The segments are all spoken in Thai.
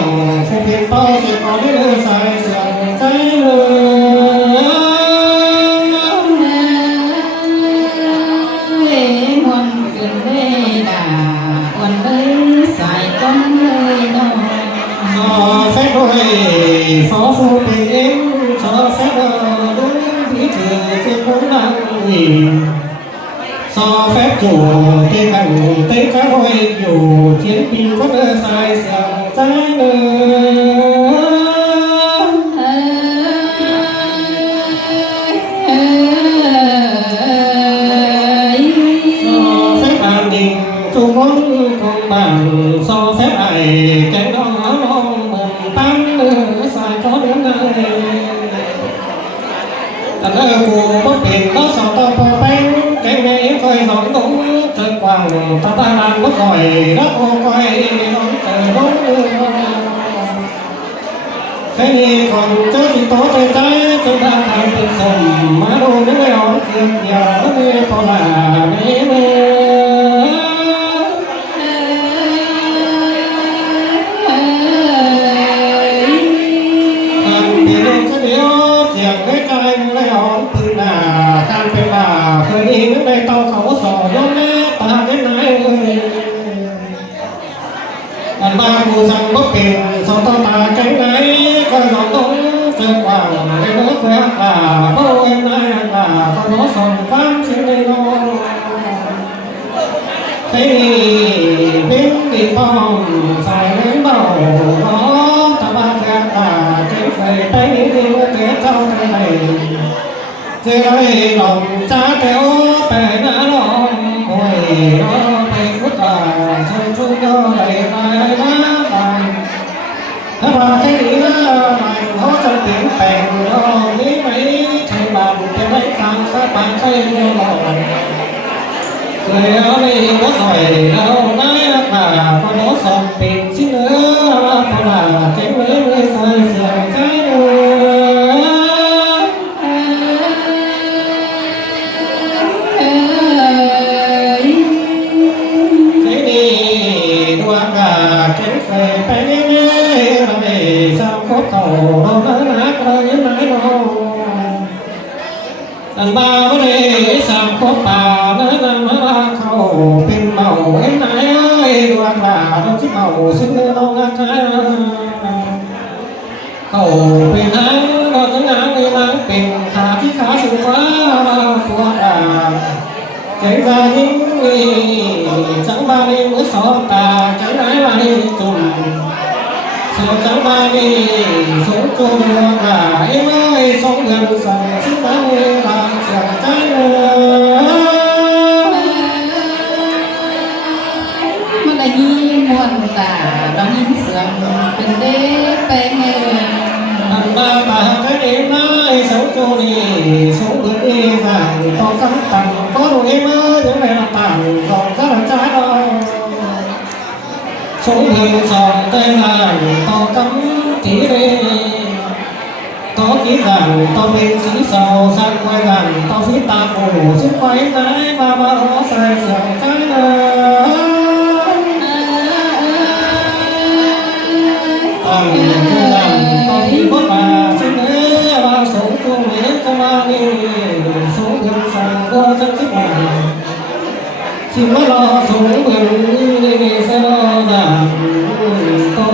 lòng phụ phiền bao giờ có đến nơi sai sườn trái phép đôi phó phu tình cho phép đúng ý thừa cái cũng đang nhìn so phép chủ cái cảnh tới cá đôi dù chiến binh có nơi sai sườn trái so phép an ninh trung quốc con bằng so phép ai cái đó sai có đến đây thành ra cuộc bất tiền đó sao tao có bán cái này coi nói đúng trời quang tao ta làm bất khỏi đó coi nói trời đúng cái này còn chứ thì tốt tay trái chúng ta thành tình sùng má đô đến đây họ kêu nhờ nó đi còn là mấy khởi đi nước đây tao khẩu sò gió mát ta cái này anh ba mùa rằng bất kỳ sao tao ta cái này coi gió đúng trời quang cái nước quét là bao em nay là con nó sòng vang trên đây nó thấy biến đi phong xài đến bao nó ta ba cái là cái phải tay đi cái trong này dưới đây lòng cha kéo bè đã lòng hồi nó bè phút là chân chung cho đầy ai má bàn thế mà cái ý mày nó trong tiếng bèn nó nghĩ mấy thầy bàn cái mấy thằng các bạn thấy như lòng người ở đây có hỏi đâu nói là con nó sòng tiền chứ nữa con là cái mấy người sai sườn cái cầu đâu nó nát đâu như nãy đâu đàn ba bữa nay sao có bà nó nằm ở khâu pin màu em nãy ơi đoan là đâu chiếc màu xinh đâu nát trái khâu pin áo đâu những áo đi nắng pin khá chiếc khá xinh quá của bà chạy ra những chẳng ba đi mới xóm ta chẳng nãy là đi trùng sao chẳng ba đi sống chung là em ơi sống gần sòng sức ta đi làm sòng trái mà là nhi muôn tả đóng in sườnเป็นđế bên anh ba bà cái đêm nay sống chung đi sống gần đi rằng to cắm tầm có đồ em ơi những này là tầm còn rất là trái đâu sống gần sòng tên là to cắm chỉ đi to chỉ rằng to bên sĩ sầu sang quay rằng to phía ta cổ sức quay trái ba ba nó sai sòng trái rằng to phía bớt bà xin thế ba sống chung đến cho ba đi sống gần sòng qua chân chiếc bà xin nó lo sống gần đi sẽ lo rằng to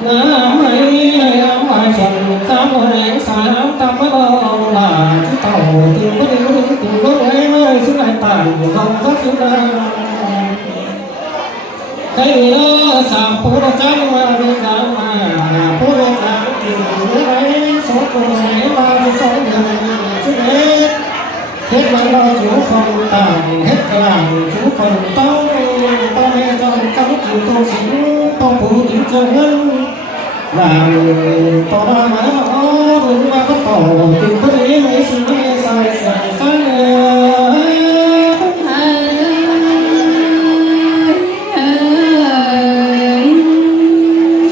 ngắm ấy ngắm ai phần tám ngày xài áo tam mới bao là chiếc tàu từ bất đi từ lúc em ơi xuống lại tàn không rất xuống ra cái đó sàm phố nó trắng mà đi ra mà phố nó trắng thì lúc ấy số cô ấy ba mươi sáu giờ chút hết mà lo chú không tàn hết làm chú còn tao mẹ trong các lúc chú tôi xíu tôi phụ chính cho ngân làm to ba má nó đúng ba có tổ tình có ý mấy xin nghe sai sai sai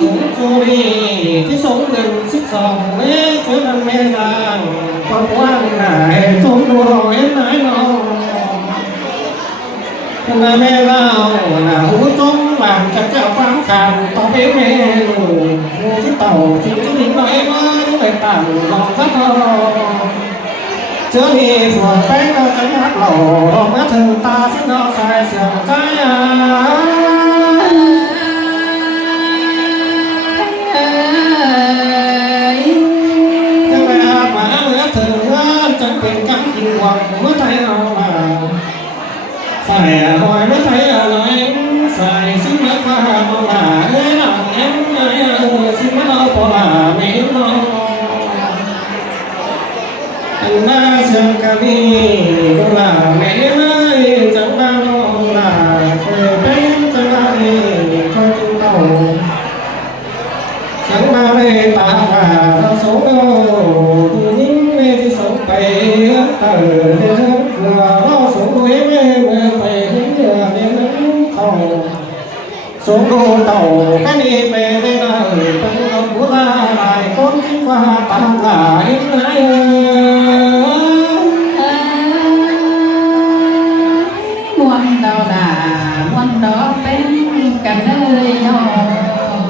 sống cô đi chứ sống đừng sức dòng ấy chứ năm mê rằng con quan này sống đùa rồi em nãy nó là mê vào là hú tôm làm chặt chạo pháo càng tàu bé mẹ ngủ chiếc tàu chỉ chỉ nói về tàu lòng rất ho chưa đi phù phép cánh hát lẩu lòng hát thường ta sẽ nó sai sườn trái cho mẹ mà hát thường chẳng quyền cắm chịu hoặc mới thấy nào mà phải hỏi mới thấy lại phải xin mất qua mà ơi nào em xin mất đâu bỏ là mẹ nó anh ta xem cả đi cũng là mẹ ơi chẳng bao là về bên chẳng bao đi coi chung tàu chẳng bao đây ta là số những mê thì sống bay từ vừa lo số quê mê về những người đến tàu số đô tàu cái đi về đây là từng đồng búa ra lại con chính qua tạm là em lại muôn đâu là muôn đó bên cả nơi nhỏ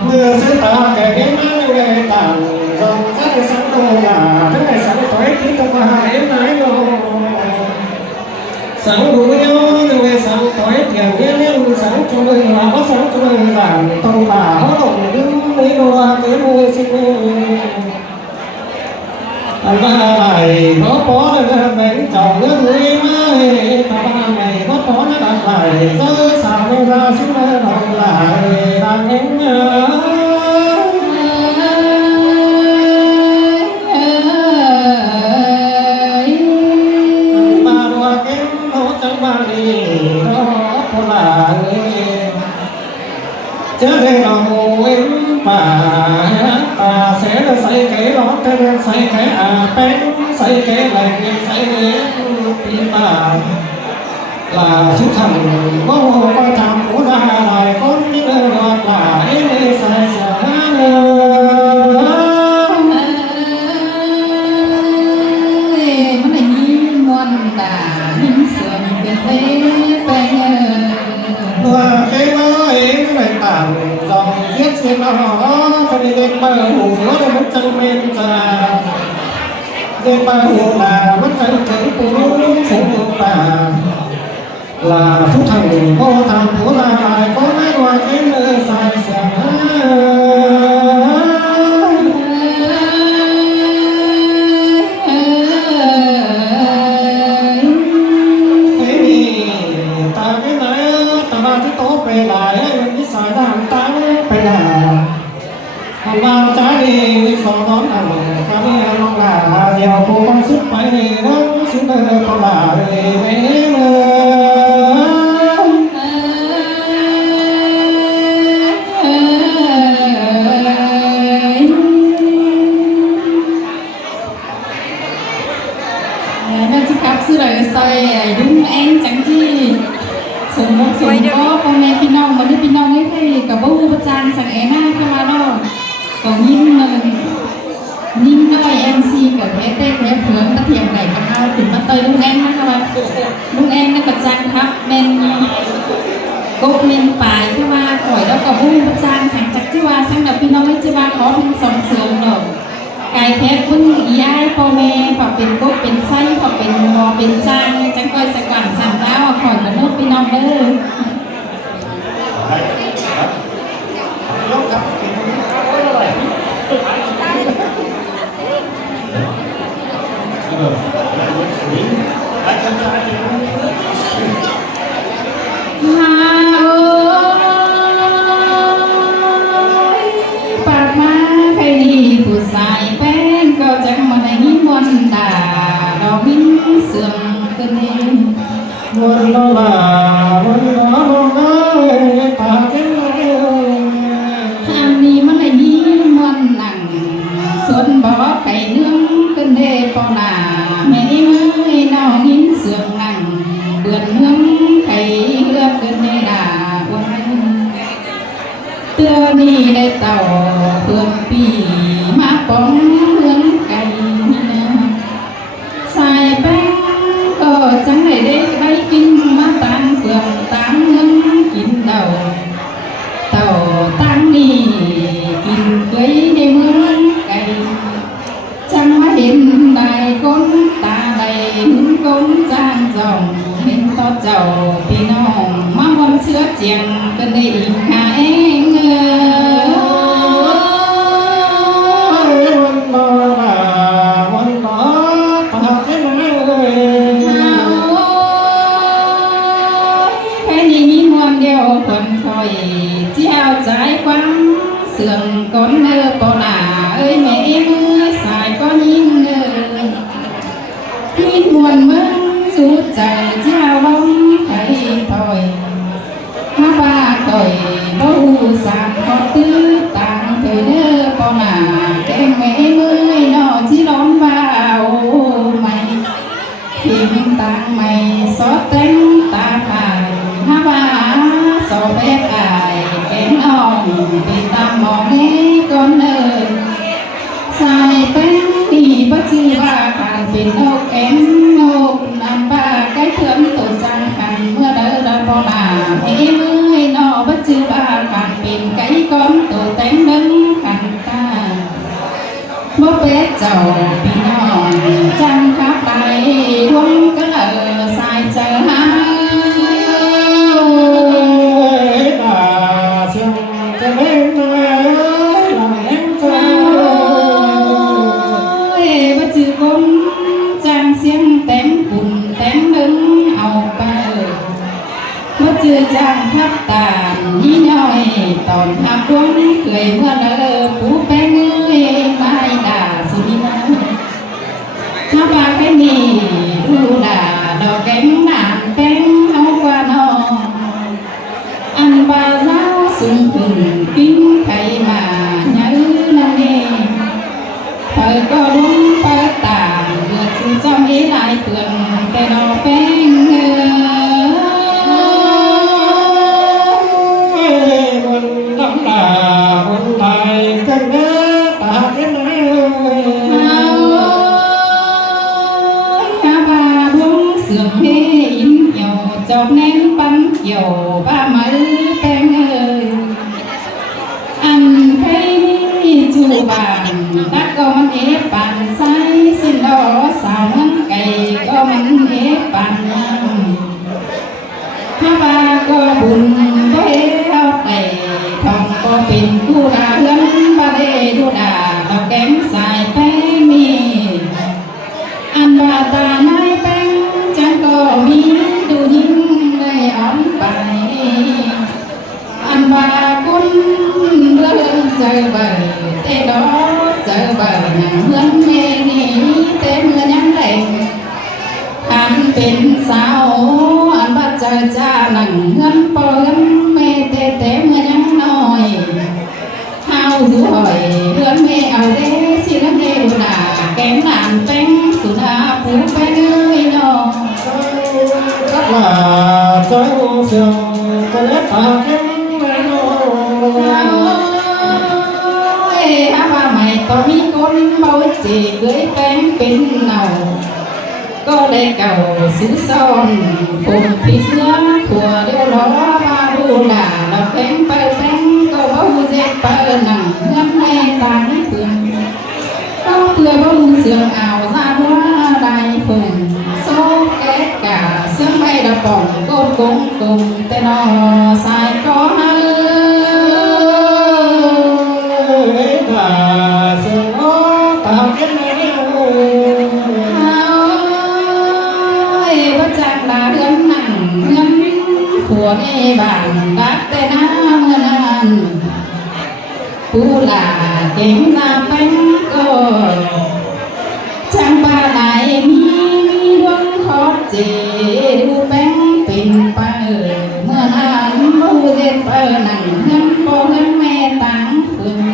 mưa sẽ ta kể đến người tạm dòng rất sáng đô là thế này sáng tối khi tôi qua em lại rồi sáng đủ nhau người sáng tối thiền nhiên sáng cho người mà có sáng cho người giảm tông bà hốt đồng đứng mấy đô cái môi sinh anh ba này nó có mấy chồng nước người mới ta ba này nó có nó đặt lại rơi sao nó ra xuống nó đọc lại đang em nhớ chứ đây là mùa em mà ta sẽ xây cái đó tên xây cái bén xây cái lành xây cái tim ta là chú thần có một coi thằng của ra lại con như là em sai sai nó là như muôn tà hình sườn cái thế bên cái mới này tạm dòng viết trên nó cho đi lên bờ hồ nữa mất chân men trà lên bờ hồ là mất chân cái phụ phụ là phúc thần vô thần của là có mấy qua cái nơi sai sẻ thế thì ta cái nói ta ba cái tốt về lại cái sỏi đàm ta về là hôm bao trái đi sò đón hàng ta đi nó là giàu cô con sức phải đi đó xuống đây con là về đúng em chẳng chi sùng có con nghe pin nong mà đứa pin nong ấy thì cả bố bắt chan sang em á không mà đâu còn nhìn nói MC cả thế tê thế hướng bắt hiểm này cả hai thì bắt tới đúng em á các bạn đúng em nó bắt chan khắp bên cốt lên bài chứ ba khỏi đó cả bố bắt chan sang chắc chứ ba sang đập pin nong ấy chứ ba khó pin sòng sườn rồi cái thế cũng ý aiพ่อแม่พอเป็นกุ๊กเป็นไส้พอเป็นงอเป็นจางจังก้อยสกวันสั่งเท้าขอนกันนกพี่น้องเด้อฮาโอ้ปากมาใครดีผู้ชายแป้งก็จังมาในนี้มวนด่าเราหิ้งเสื่อมกันเอง muôn đó là muôn đó ta cáiอันนี้มันอะไรนี่มันหนังส่วนบ่อไก่เนื้อขึ้นเดปอนาแม่นี่มือน้องหิ้งเสื่อมหนังเบือนเนื้อไก่เลือกขึ้นเดด่าวันเตือนี่ได้เต่าเพื่อนปีมาป้องเมืองไก่ใส่แป้งก็จังได้กินมาตามเฟืองตามเมืองกินเต่าตั้ง เจียงเป็นได้อีกหาเองวันบ่ด่าวันบ่ปากให้มาเลย แค่นี้มีมวลเดียวคนคอยเจ้าใจความเสื่อมก้นเนื้อปอหนาเอ้ยแม่มือสายก็ยิ่งเนื้อมีมวลมึงสู้ใจเจ้าล้มไข่ถอยมาบ้าต่อยบ่หูสามขอตื้อต่างเธอเนื้อปอหนาแกงแม่มือนอที่ร้อนบ้าโอ้ไม่พิมต่างไม่สอดเต็มตาขายฮาบ้าสอแบกอายแกงอ่อนเป็นตามหมองให้ก่อนเลยใส่แป้งดีบ่ชื่อว่าการเป็นโรคเอ็มโรคน้ำบ้าใกล้เพื่อนตัวจังกันเมื่อเดินพอมาเฮ้มือนอบ่ชื่อว่าการเป็นไก่ก้อนตัวแต่งดึงกันตาบ่เป็ดเจ้าพี่น้องจังคับไปรวมก็สายเจอหาด่าเสียงจะเล่นเลยหลังเอ็มเจ้า ว่าจือคนจางเสียงเต็มปุ่นเต็มดึงเอาไปว่าจือจางทับตานี่น้อยตอนหักดวงเคยเมื่อเลิกผู้แป้งเงยไม่ด่าสิมาถ้าบาแค่นี้ดูด่าดอกแก้มหนามแป้งเอากว่าน้องอันบาเจ้าสูงขึ้นปิ้งไข่มาเนื้อนั่นเองเปิดก็รุ่งเปิดตาเลือดชื่อจอมเอ๋หลายเปลืองแต่ดอกแป้งวันน้ำตาวันไหลกันเนื้อตาเอ็มเลย เอาหาบาดวงเสื่อมเฮอินเหี่ยวจอกแน่นปันเกี่ยวบ้ามือแป้งอันใครมีจูบานนักก็มันเอปันใสสิ้นดอสาวมันไก่ก็มันเอปันถ้าบาก็บุญก็เอเอาไปทองก็เป็นผู้ดาเฮือนบาเดดูดาดอกแก้มสายแป้งมีอันบาตาในแป้งจังก็มีดูยิ่งเลยอ่อนไปอันบาคุณเรื่องเจอใบเตดอเจอใบยังเหมือนเมนี่เตเมื่อยังเด็กอันเป็นสาวอันบาเจอจ้าหนังเฮือนปอเฮือนเมเตเตเมื่อยังน้อยเฮาดูหอยเฮือนเมเอาเด้สิเฮือนเมดูหนาแกงหนามแป้งสุดาผู้ไปเอ้ยน้อง các là cháu sườn có lẽ ta kém lấy nó ถ้าว่าใหม่ก็มีคนเบาจีเกยแป้งเป็นเนาก็เลยเก่าซื้อซ่อนผมพี่เสื้อขัวเดียวล้อมาดูหล่าเราแป้งเปิดแป้งก็เบาเจ็บเปิดหนังเงินแม่ตังเพื่อนก็เพื่อเบาเสื่อเอาซาว่าได้เพื่อนโซ่แก่กะเสื่อไม่ดะป่องก็กงแต่นอสายก็ให้ là sườn nó ta kém lấy nó พระจักรลาเรือนหนังเงินผัวในบ้านรักแต่น้ำเมื่อนานผู้หลาเก่งนาเป็นก็ช่างป่าไหนมีดวงขอบเจดูแป้งเป็นไปเมื่อนานผู้เด็ดไปหนังเงินโปเงินแม่ตังฝืน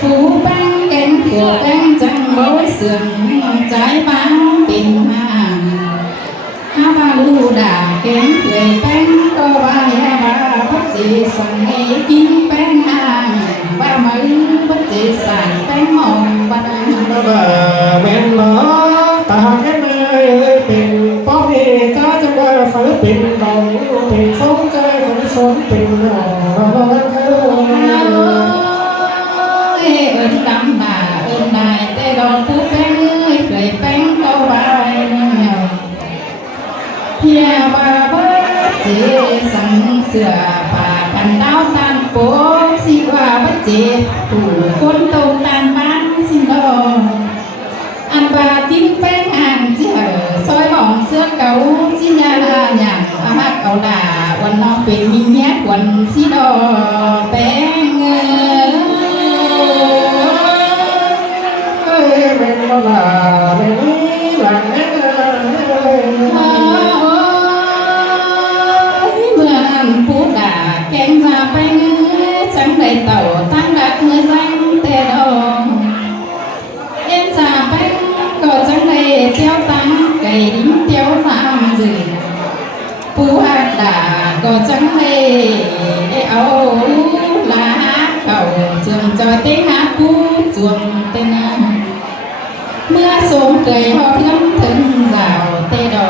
ผู้แป้งเก่งผัวแป้งจังโบยเสื่อมใจบ้างเป็นห้างถ้าบาลูด่าเก่งเกยแป้งก็ว่าอย่าบาพัดจีสั่งให้กินแป้งห่างบ้ามือพัดจีสั่งแป้งหอมบ้าน nó là men nó ta kém lấy tình bó đi ta cho qua phải tình đồng tình sống chơi cũng sống tình nó ơn đắm bà ơn đài tê đòn thứ bén ơi cười bén câu bài nghèo nhà bà bớt เจสังเสือป่ากันดาวตันโปสิว่าบัจเจผู้คนตรงตานบ้านสิงดออันบาติ้งแป้งอ่างเจ้าซอยหมองเสื้อเก่าสิญาลาหยังอาฮักเอาด่าวันนอกเป็นมินแยกวันสิดอแป้งเป็นบ่ลาเป็นหลังเมื่อนั้นผู้ด่าแกงจะไปเงยจังได้เต่าตั้งดักเมื่อจังแต่ดองเอ็นจะไปก็จังได้เที่ยวตั้งไก่ดิ้งเที่ยวสามจืดผู้หักด่าก็จังได้เอาลาเขาจึงจอยเต้หาผู้จวงเต้นเมื่อสมเกยหอบน้ำถึงราวเตดอ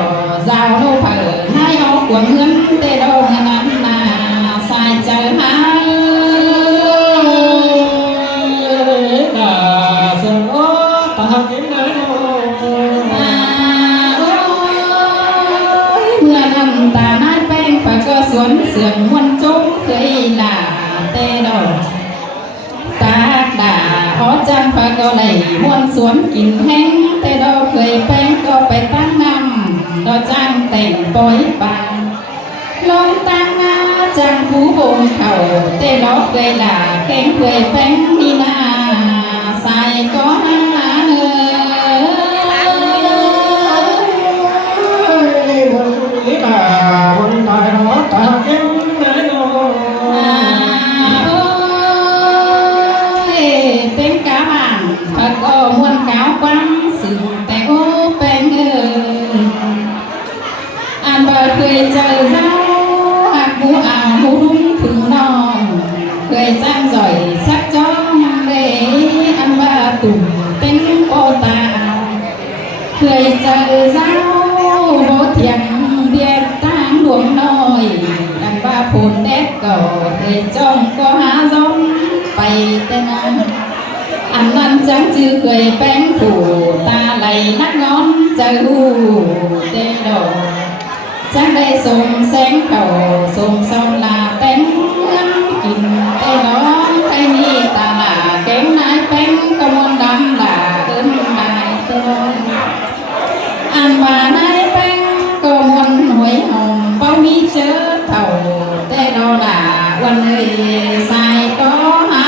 ราวโลเผอให้เอาขวงเงินเตดอเงินนั้นนาสายเจอหาด่าเสียงโอ้ตาเก็บไหนโอ้เมื่อน้ำตาหน้าแป้งปากก็สวนเสื่อมมวนจงเคยด่าเตดอตาด่าขอจังปากก็เลยมวนสวนกินแห้งแต่ดอกเคยแป้งก็ไปตั้งนำดอกจังแต่งปล่อยปานลงตั้งมาจังผู้บงเขาแต่ดอกเคยด่าแกงเคยแป้งนี่นาใส่ก็หานี่ด่าคนตายหัวตาเก็บไหนโอ้เต็มกาบังพักก็มวนก้าวกว้างสึ่งแต่โอ้เป็นอันบ่เคยเจอเจ้าหักหมูอ่าวหมูรุ่งถึงน้องเคยจ้างจ่อยสักจ้องเลยอันว่าตุ่มเป็นโอตาเคยเจอเจ้าโบเทียงเบียดตั้งดวงน้อยอันว่าผลเด็กก็เคยจ้องก็หาจ้องไปแต่นั้นอันนั้นจังจื้อเคยแป้งผูตาไหลนักงอนจะหูเต้ดอกจังได้ส่งแสงเขาส่งซองลาเต้นกินเต้น้องใครนี่ตาลาเก่งนายแป้งกมลดำลาเอิ้นนายต้นอันว่านายแป้งกมลหวยหอมเป้ามีเจอเท่าเต้ดอลาวันเลยใส่ก็หา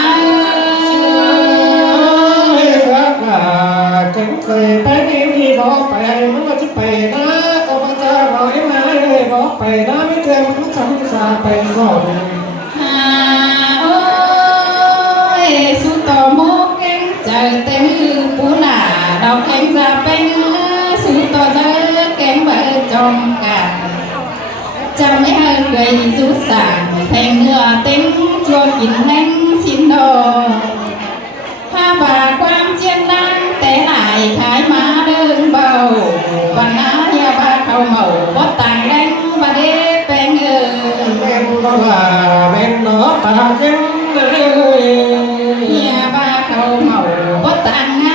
เก็บเคยไปนี่บอกไปมันก็จะไปนะก็มันจะลอยมาเลยบอกไปนะไม่เกินมันคำสาไปก่อนโอ้ยสุดต่อโมกเก่งเจอเต็มปูหนาดอกแข็งจะเป็นสุดต่อเจอแก่งเบอร์จอมกันจำไม่ให้เคยสุดสั่งแทงเนื้อเต็มชวนกินแห้งสิ้นดอกบาความเจียนดังแต่หายขายมาเดินเบาวันน้าเฮียบาเขาเมาบดต่างแดงบาเดเป็นเป็นบ่ลาเป็นเนาะตาเก็บเลยเฮียบาเขาเมาบดต่างไง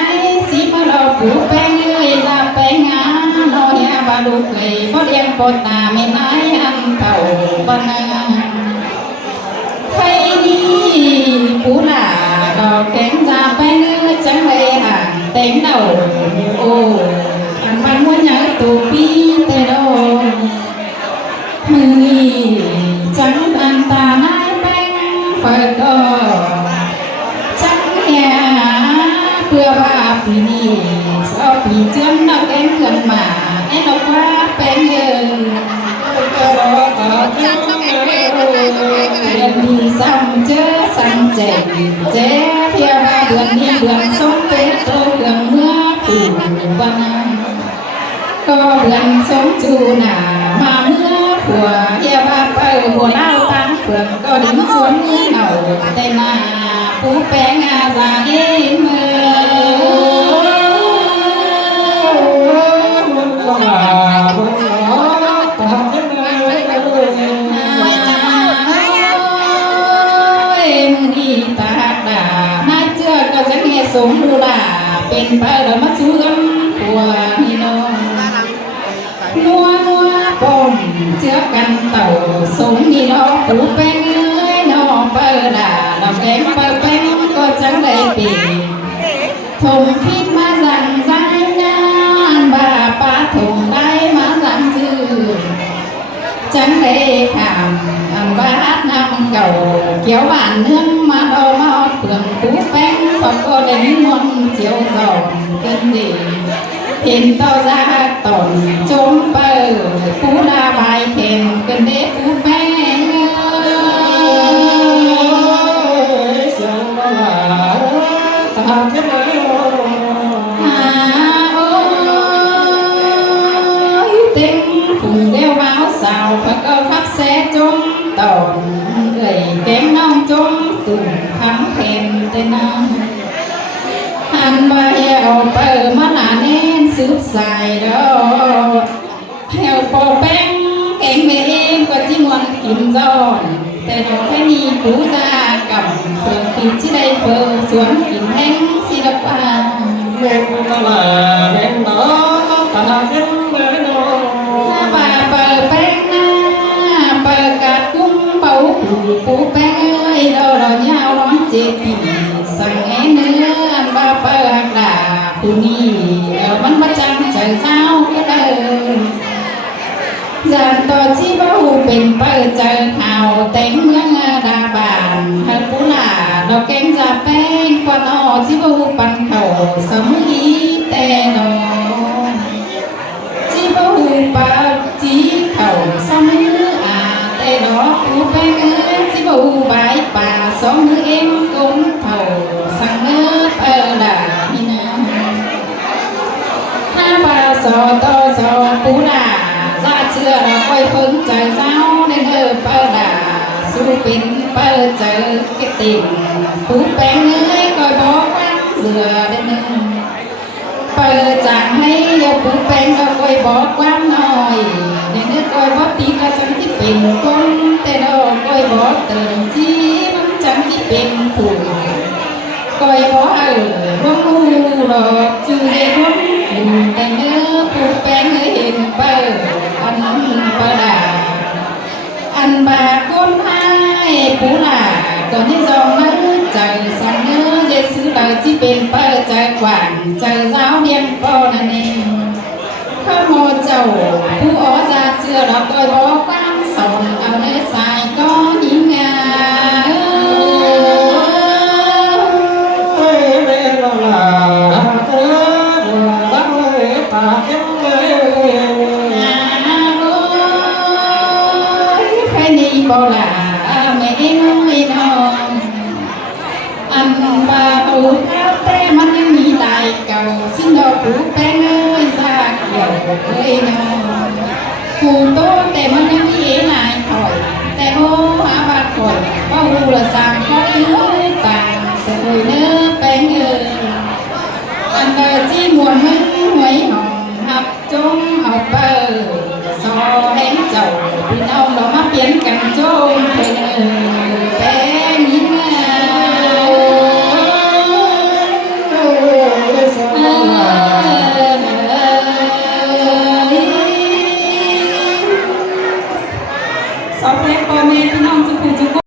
สิมาเราผูกแป้งเลยจะแป้งงาโนเฮียบาลูกเลยบดเลี้ยงปดตาไม่นายอันเก่าบ้านใครดีผู้หลาดอกแข็งจะไปเนื้อจังเลยห่างเต็งเดาโอ้อันมันม้วนใหญ่ตัวปีเตโดมือจังอันตาหน้าแป้งเปิดก็จังเฮียเพื่อว่าปีนี้สอบปีเจื้อมนักเอ็นเกินมาเอ็นออกว่าเป็นเงินเดือนนี้ซ้ำเจอซ้ำเจ็บเจ็บเพียงเดือนนี้เดือนสองเป็นโตเดือนเมื่อปู่วันก็เดือนสองจูหนามาเมื่อผัวเฮียบาไปหัวเล่าตั้งเปลือกก็ดิ้นสวนเหน่าแต่หน้าผู้แปงอาซาเอเมื่อมันก็ลาคนเนาะตาเก็บเลยสมดูลาเป็นไปแล้วมาสู้กันหัวนี่น้องนัวปมเชื่อกันเต่า เปิดด่าเราแกงเปิดแป้งก็จังได้ปีถงคิดมาสั่งใจงานบาป้าถงได้มาสั่งชื่อจังได้ทำอันบาดนำเก่าเกี่ยวบ้านเนื้อมาเอามาเปลืองปูแป้งพอก็ได้มนเจียวสอนกันดีเห็นต่อจากตอนจมเปิดปูลาบายเข็นกันเด็ปูแป้งเสียงมาลาตาเท่าไรโอ้ยเต็มฝุ่นเดียวเมาสาวพะก็พับแซ่จมตอนเอ่ยแกงน้องจมตุ่มคำเข็มเต้นน้ำหันมาเอาเปิดมาหนาแน่นสืบสายดอกเหี่ยวปอแป้งแกงเมมก็จิ้มวันกินจอนแต่ดอกแค่นี้ปูจะกับเพื่อนปีที่ได้เปิดสวนกินแห้งศิลปะเม่นมาลาเม่นน้อตาเท่าไรน้อป่าเปิดแป้งหน้าเปิดกัดกุ้งเป่าปูแป้งเอ้ยเรายาวร้อนเจ็บปีสั่งแง่เนื้ออันบ้าเปิดด่าผู้นี้มันมาจังใจเช้าก็เดินจากต่อที่บ้าเป็นเปิดเจอข่าวแต่งเมืองดาบานฮัลปุลาดอกแกงจะแป้งกวนอที่บ้าปันเขาสมุยแต่นอที่บ้าปาจีเขาสมุยแต่ดอกปูแป้งที่บ้าใบป่าสองมือเอ็มก้มเขาสั่งเนื้อเปิดด่านี่นะห้าบาสอต่อสอปูลาra chưa là quay phấn trời sao nên ở bờ đà su pin bờ trời cái tình phú bén ấy coi bó quán dừa đến bờ chẳng hay giờ phú bén coi quay bó quán nồi nên nước coi bó tí coi chẳng chỉ pin con tên đâu coi bó tường chi vẫn chẳng chỉ pin phủ coi bó ở bóng ngu rồi chưa dễ bóng tên nước phú bén ấy hiện bờ bờ đà anh bà con hai phú là còn những dòng nước trời sang nước dễ xứ đời chỉ bên bờ trời quảng trời giáo điên con anh em không một chầu phú ó ra chưa đó coi bó quang sầu ao nơi xài có những bao là mẹ nuôi non anh bà bố cao té mắt nghĩ lại cầu xin đồ phú bé ơi ra kiểu ơi non phù tô té mắt